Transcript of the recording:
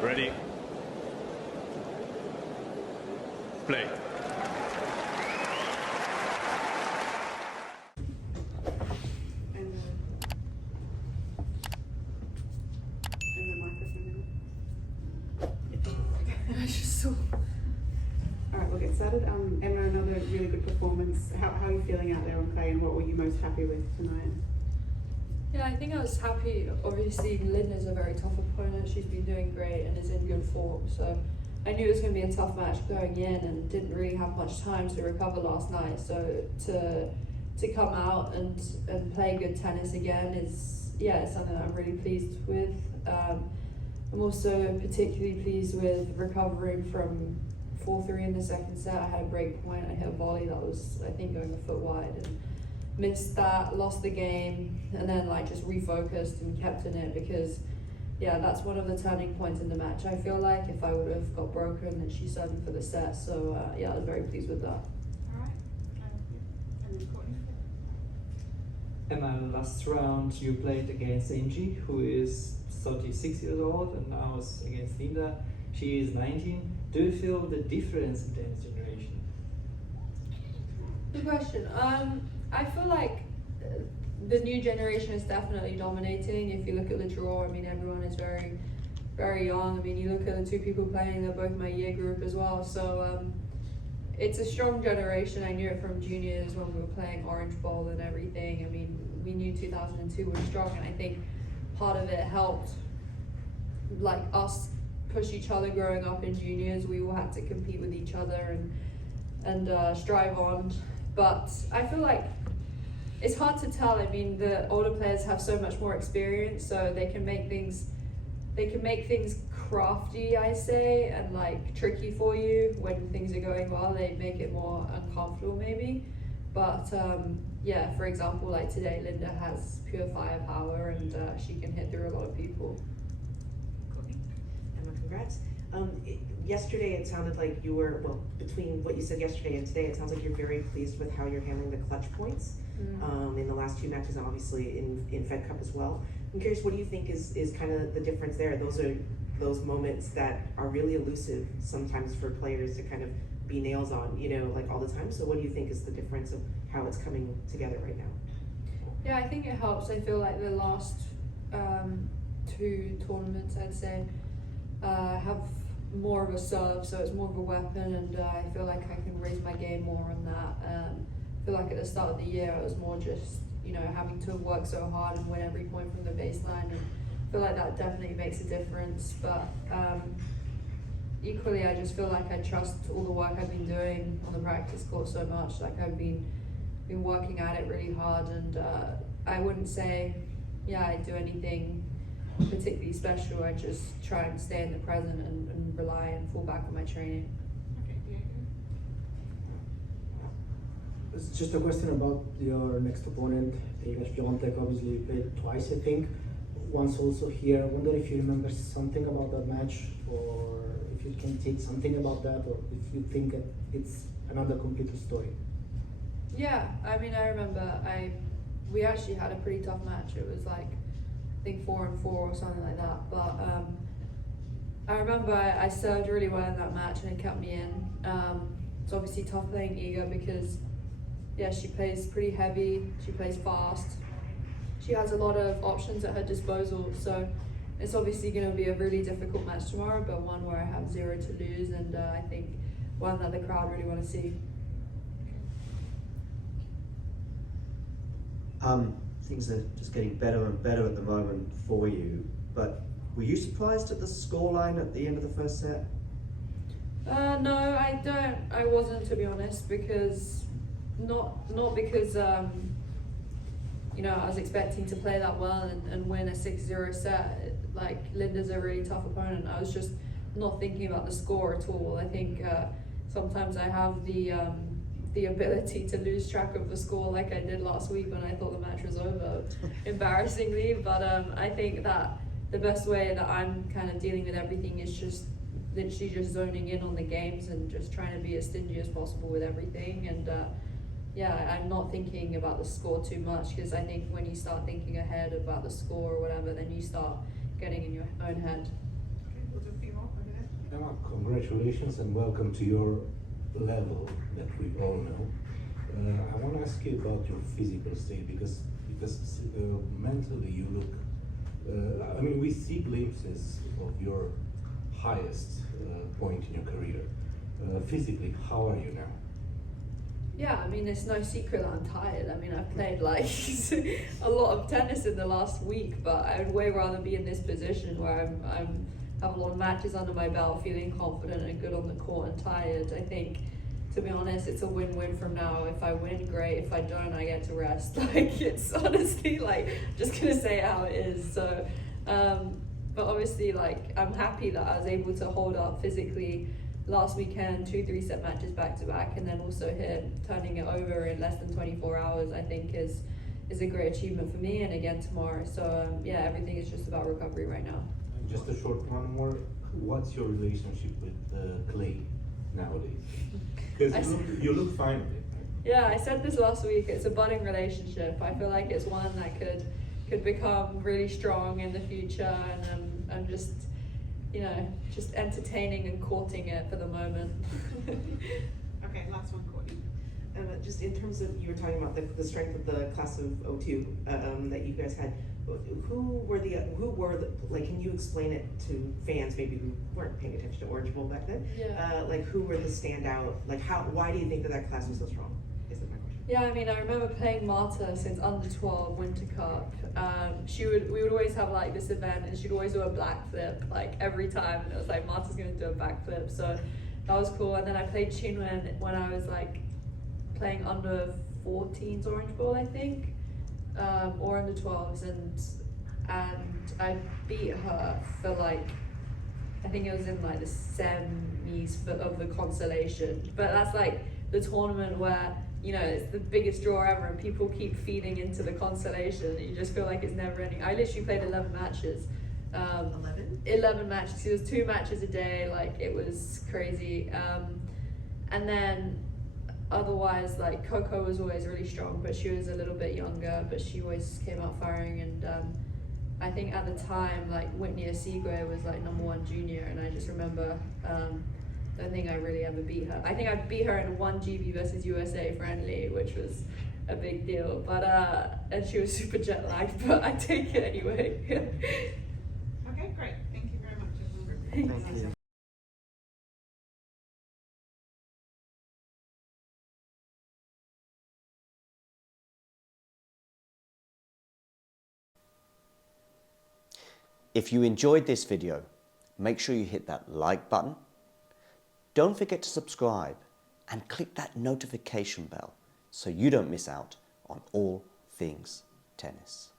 Ready. Play. And the microphone. I just saw. Alright, we'll get started. Emma, another really good performance. How are you feeling out there on clay, and what were you most happy with tonight? Yeah, I think I was happy. Obviously, Linda's a very tough opponent. She's been doing great and is in good form. So I knew it was going to be a tough match going in, and didn't really have much time to recover last night. So to come out and play good tennis again is, yeah, it's something that I'm really pleased with. I'm also particularly pleased with recovering from 4-3 in the second set. I had a break point. I hit a volley that was, I think, going a foot wide, and missed that, lost the game, and then like just refocused and kept in it, because yeah, that's one of the turning points in the match. I feel like if I would have got broken, then she's serving for the set. So yeah, I was very pleased with that. Alright. And then Courtney. Emma, last round you played against Angie, who is 36 years old, and now is against Linda. She is 19. Do you feel the difference in tennis generation? Good question. I feel like the new generation is definitely dominating. If you look at the draw, I mean, everyone is very, very young. I mean, you look at the two people playing, they're both my year group as well. So it's a strong generation. I knew it from juniors when we were playing Orange Bowl and everything. I mean, we knew 2002 was strong, and I think part of it helped, like, us push each other growing up in juniors. We all had to compete with each other and strive on. But I feel like it's hard to tell. I mean, the older players have so much more experience, so they can make things crafty, I say, and like tricky for you when things are going well. They make it more uncomfortable maybe. But yeah, for example, like today, Linda has pure firepower, and she can hit through a lot of people. Emma, congrats. Yesterday it sounded like you were, well, between what you said yesterday and today, it sounds like you're very pleased with how you're handling the clutch points in the last two matches, and obviously in Fed Cup as well. I'm curious, what do you think is kind of the difference there? Those are those moments that are really elusive sometimes for players to kind of be nails on, you know, like all the time. So what do you think is the difference of how it's coming together right now? Yeah, I think it helps. I feel like the last two tournaments, I'd say, have more of a serve, so it's more of a weapon, and I feel like I can raise my game more on that. I feel like at the start of the year I was more just, you know, having to work so hard and win every point from the baseline, and I feel like that definitely makes a difference. But equally, I just feel like I trust all the work I've been doing on the practice court so much. Like, I've been working at it really hard, and I wouldn't say, yeah, I do anything particularly special. I just try and stay in the present and rely and fall back on my training. Okay, yeah. It's just a question about your next opponent, Iga Świątek. Obviously you played twice, I think, once also here. I wonder if you remember something about that match, or if you can take something about that, or if you think it's another complete story. Yeah, I mean, I remember we actually had a pretty tough match. It was like, I think 4-4 or something like that. But I remember I served really well in that match, and it kept me in. It's obviously tough playing Iga because, yeah, she plays pretty heavy, she plays fast. She has a lot of options at her disposal, so it's obviously going to be a really difficult match tomorrow, but one where I have 0 to lose, and I think one that the crowd really want to see. Things are just getting better and better at the moment for you, but were you surprised at the scoreline at the end of the first set? No, I wasn't, to be honest, because not because you know, I was expecting to play that well and win a 6-0 set. Like, Linda's a really tough opponent. I was just not thinking about the score at all. I think sometimes I have the ability to lose track of the score, like I did last week when I thought the match was over, embarrassingly. But I think that the best way that I'm kind of dealing with everything is just literally just zoning in on the games and just trying to be as stingy as possible with everything. And yeah, I'm not thinking about the score too much, because I think when you start thinking ahead about the score or whatever, then you start getting in your own head. Okay, we'll do a few more. Emma, congratulations and welcome to your level that we all know. I want to ask you about your physical state because mentally you look. I mean, we see glimpses of your highest point in your career. Physically, how are you now? Yeah, I mean, it's no secret that I'm tired. I mean, I've played like a lot of tennis in the last week, but I would way rather be in this position where I'm have a lot of matches under my belt, feeling confident and good on the court and tired. I think, to be honest, it's a win-win from now. If I win, great. If I don't, I get to rest. Like, it's honestly, like, just gonna say it how it is. So, but obviously, like, I'm happy that I was able to hold up physically last weekend, 2 3-set matches back to back, and then also here turning it over in less than 24 hours. I think is a great achievement for me, and again tomorrow. So yeah, everything is just about recovery right now. Just a short one more. What's your relationship with clay nowadays? Because you look fine with it. Yeah, I said this last week. It's a budding relationship. I feel like it's one that could become really strong in the future, and I'm just, you know, just entertaining and courting it for the moment. Okay, last one, Courtney. Just in terms of, you were talking about the strength of the class of '02 that you guys had. Who were the like? Can you explain it to fans maybe who weren't paying attention to Orange Bowl back then? Yeah. Like, who were the standout? Like, why do you think that class was so strong? Is that my question? Yeah, I mean, I remember playing Marta since under 12 Winter Cup. We would always have like this event, and she'd always do a black flip like every time, and it was like Marta's gonna do a back flip, so that was cool. And then I played Chinwen when I was like playing under 14s Orange Bowl, I think, or under 12s, and I beat her for like, I think it was in like the semis of the consolation, but that's like the tournament where, you know, it's the biggest draw ever and people keep feeding into the consolation and you just feel like it's never ending. I literally played 11 matches. 11 matches. It was 2 matches a day, like it was crazy. And then otherwise, like Coco was always really strong, but she was a little bit younger, but she always came out firing. And I think at the time, like Whitney Osigwe was like #1 junior, and I just remember, I don't think I really ever beat her. I think I beat her in 1 GB versus USA friendly, which was a big deal. But and she was super jet lagged, but I take it anyway. Okay, great. Thank you very much, everyone. Thank you. If you enjoyed this video, make sure you hit that like button. Don't forget to subscribe and click that notification bell so you don't miss out on all things tennis.